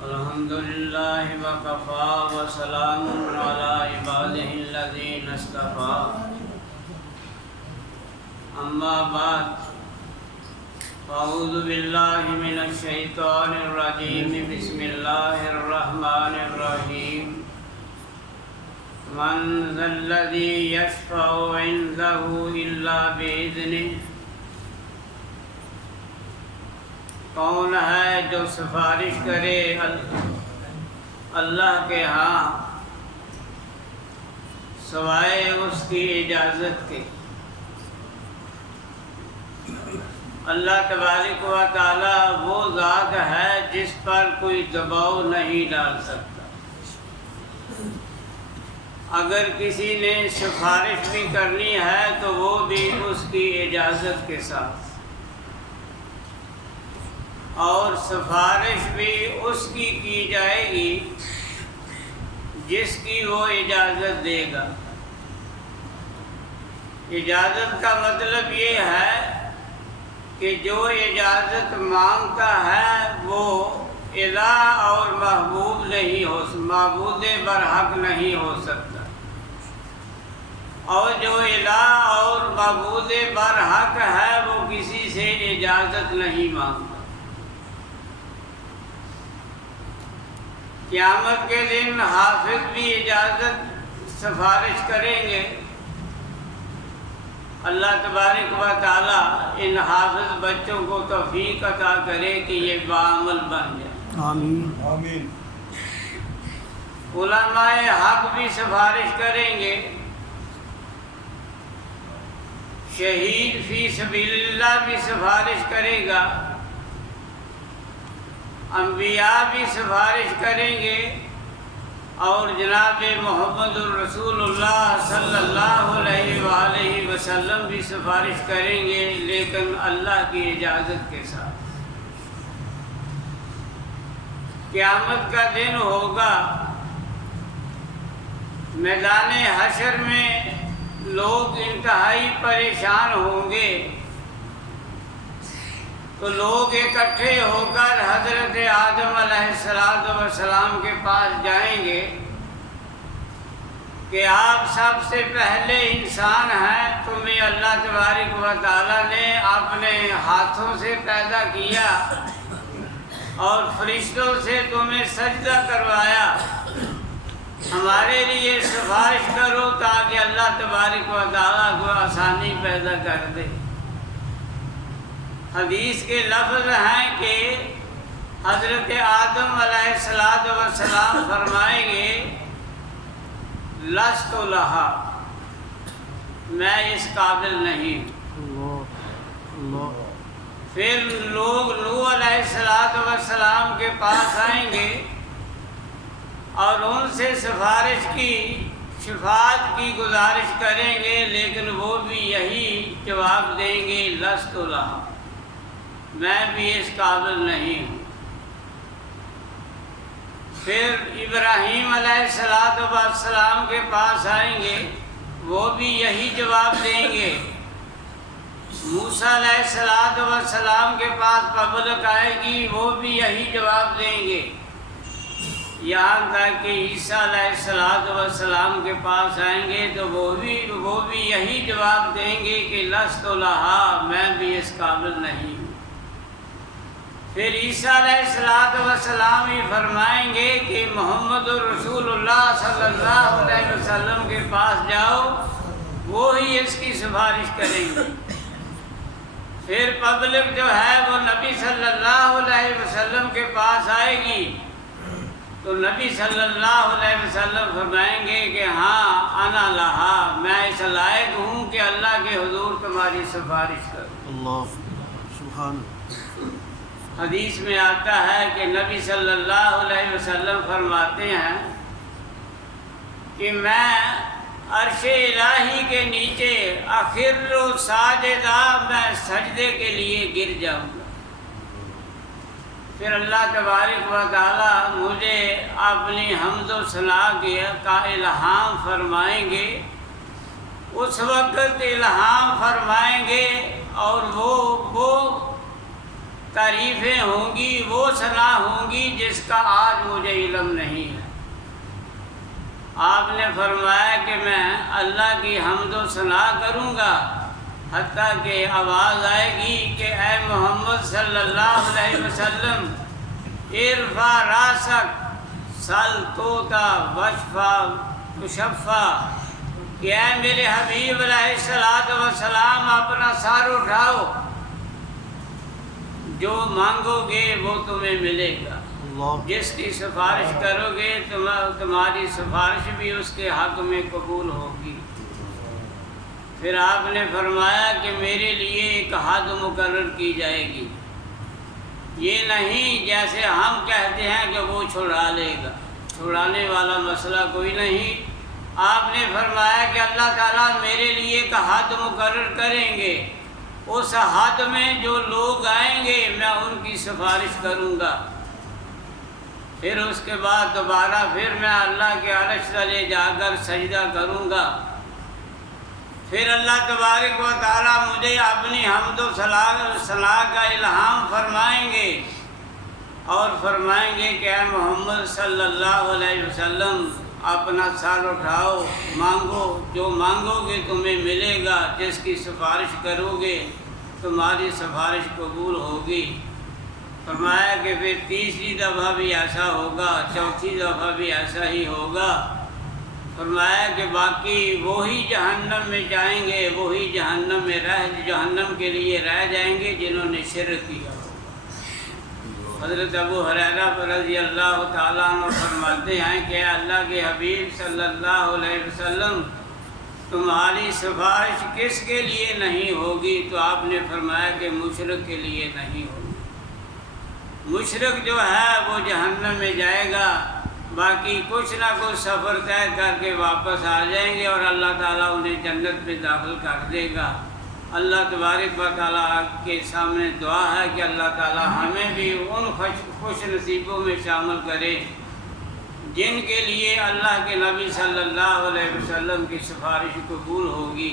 الحمد لله وكفى وسلام على عباده الذين اصطفى أما بعد أعوذ بالله من الشيطان الرجيم بسم الله الرحمن الرحيم من ذا الذي يشفع عنده إلا بإذنه کون ہے جو سفارش کرے اللہ کے ہاں سوائے اس کی اجازت کے؟ اللہ تبارک و تعالی وہ ذات ہے جس پر کوئی دباؤ نہیں ڈال سکتا۔ اگر کسی نے سفارش بھی کرنی ہے تو وہ بھی اس کی اجازت کے ساتھ، اور سفارش بھی اس کی جائے گی جس کی وہ اجازت دے گا۔ اجازت کا مطلب یہ ہے کہ جو اجازت مانگتا ہے وہ الہ اور معبود برحق نہیں ہو سکتا، اور جو الہ اور معبود برحق ہے وہ کسی سے اجازت نہیں مانگتا۔ قیامت کے دن حافظ بھی اجازت سفارش کریں گے۔ اللہ تبارک و تعالی ان حافظ بچوں کو توفیق عطا کرے کہ یہ باعمل بن جائے، آمین آمین۔ علماء حق بھی سفارش کریں گے، شہید فی سبیل اللہ بھی سفارش کرے گا، انبیاء بھی سفارش کریں گے، اور جناب محمد الرسول اللہ صلی اللہ علیہ وآلہ وسلم بھی سفارش کریں گے، لیکن اللہ کی اجازت کے ساتھ۔ قیامت کا دن ہوگا، میدان حشر میں لوگ انتہائی پریشان ہوں گے، تو لوگ اکٹھے ہو کر حضرت آدم علیہ السلام کے پاس جائیں گے کہ آپ سب سے پہلے انسان ہیں، تمہیں اللہ تبارک و تعالی نے اپنے ہاتھوں سے پیدا کیا اور فرشتوں سے تمہیں سجدہ کروایا، ہمارے لیے سفارش کرو تاکہ اللہ تبارک و تعالی کو آسانی پیدا کر دے۔ حدیث کے لفظ ہیں کہ حضرت آدم علیہ السلام فرمائیں گے لست لہا، میں اس قابل نہیں۔ پھر لوگ نوح علیہ السلام کے پاس آئیں گے اور ان سے سفارش کی شفاعت کی گزارش کریں گے، لیکن وہ بھی یہی جواب دیں گے لست لہا، میں بھی اس قابل نہیں ہوں۔ پھر ابراہیم علیہ السلام کے پاس آئیں گے، وہ بھی یہی جواب دیں گے۔ موسیٰ علیہ السلام کے پاس پبلک آئے گی، وہ بھی یہی جواب دیں گے، یہاں تک کہ عیسیٰ علیہ السلام کے پاس آئیں گے تو وہ بھی یہی جواب دیں گے کہ لست لہا، میں بھی اس قابل نہیں ہوں۔ پھر عیسیٰ علیہ السلام ہی فرمائیں گے کہ محمد الرسول اللہ صلی اللہ علیہ وسلم کے پاس جاؤ، وہ ہی اس کی سفارش کریں گے۔ پھر پبلک جو ہے وہ نبی صلی اللہ علیہ وسلم کے پاس آئے گی، تو نبی صلی اللہ علیہ وسلم فرمائیں گے کہ ہاں انا لہا، میں اس لائق ہوں کہ اللہ کے حضور تمہاری سفارش کروں۔ اللہ سبحان۔ حدیث میں آتا ہے کہ نبی صلی اللہ علیہ وسلم فرماتے ہیں کہ میں عرش الہی کے نیچے اخر ساجدہ، میں سجدے کے لیے گر جاؤں گا۔ پھر اللہ تبارک و تعالی مجھے اپنی حمد و ثنا کا الہام فرمائیں گے، اس وقت الہام فرمائیں گے اور وہ تعریفیں ہوں گی، وہ ثنا ہوں گی جس کا آج مجھے علم نہیں ہے۔ آپ نے فرمایا کہ میں اللہ کی حمد و ثنا کروں گا حتیٰ کہ آواز آئے گی کہ اے محمد صلی اللہ علیہ وسلم ارفع راسک سل توتا وشفا تشفا، کہ اے میرے حبیب علیہ الصلوۃ والسلام اپنا سر اٹھاؤ، جو مانگو گے وہ تمہیں ملے گا، اللہ جس کی سفارش کرو گے تمہاری سفارش بھی اس کے حق میں قبول ہوگی۔ پھر آپ نے فرمایا کہ میرے لیے ایک حد مقرر کی جائے گی، یہ نہیں جیسے ہم کہتے ہیں کہ وہ چھڑا لے گا، چھڑانے والا مسئلہ کوئی نہیں۔ آپ نے فرمایا کہ اللہ تعالیٰ میرے لیے ایک حد مقرر کریں گے، اس حد میں جو لوگ آئیں گے میں ان کی سفارش کروں گا۔ پھر اس کے بعد دوبارہ پھر میں اللہ کے عرش تلے جا کر سجدہ کروں گا، پھر اللہ تبارک و تعالیٰ مجھے اپنی حمد و ثنا کا الہام فرمائیں گے اور فرمائیں گے کہ اے محمد صلی اللہ علیہ وسلم اپنا سر اٹھاؤ، مانگو، جو مانگو گے تمہیں ملے گا، جس کی سفارش کرو گے تمہاری سفارش قبول ہوگی۔ فرمایا کہ پھر تیسری دفعہ بھی ایسا ہوگا، چوتھی دفعہ بھی ایسا ہی ہوگا۔ فرمایا کہ باقی وہی جہنم میں جائیں گے، وہی جہنم کے لیے رہ جائیں گے جنہوں نے شرک کیا ہوگا۔ حضرت ابو ہریرہ رضی اللہ تعالیٰ عنہ فرماتے ہیں کہ اللہ کے حبیب صلی اللہ علیہ وسلم تمہاری سفارش کس کے لیے نہیں ہوگی؟ تو آپ نے فرمایا کہ مشرک کے لیے نہیں ہوگی۔ مشرک جو ہے وہ جہنم میں جائے گا، باقی کچھ نہ کچھ سفر طے کر کے واپس آ جائیں گے اور اللہ تعالیٰ انہیں جنت میں داخل کر دے گا۔ اللہ تبارک و تعالیٰ کے سامنے دعا ہے کہ اللہ تعالیٰ ہمیں بھی ان خوش نصیبوں میں شامل کرے جن کے لیے اللہ کے نبی صلی اللہ علیہ وسلم کی سفارش قبول ہوگی۔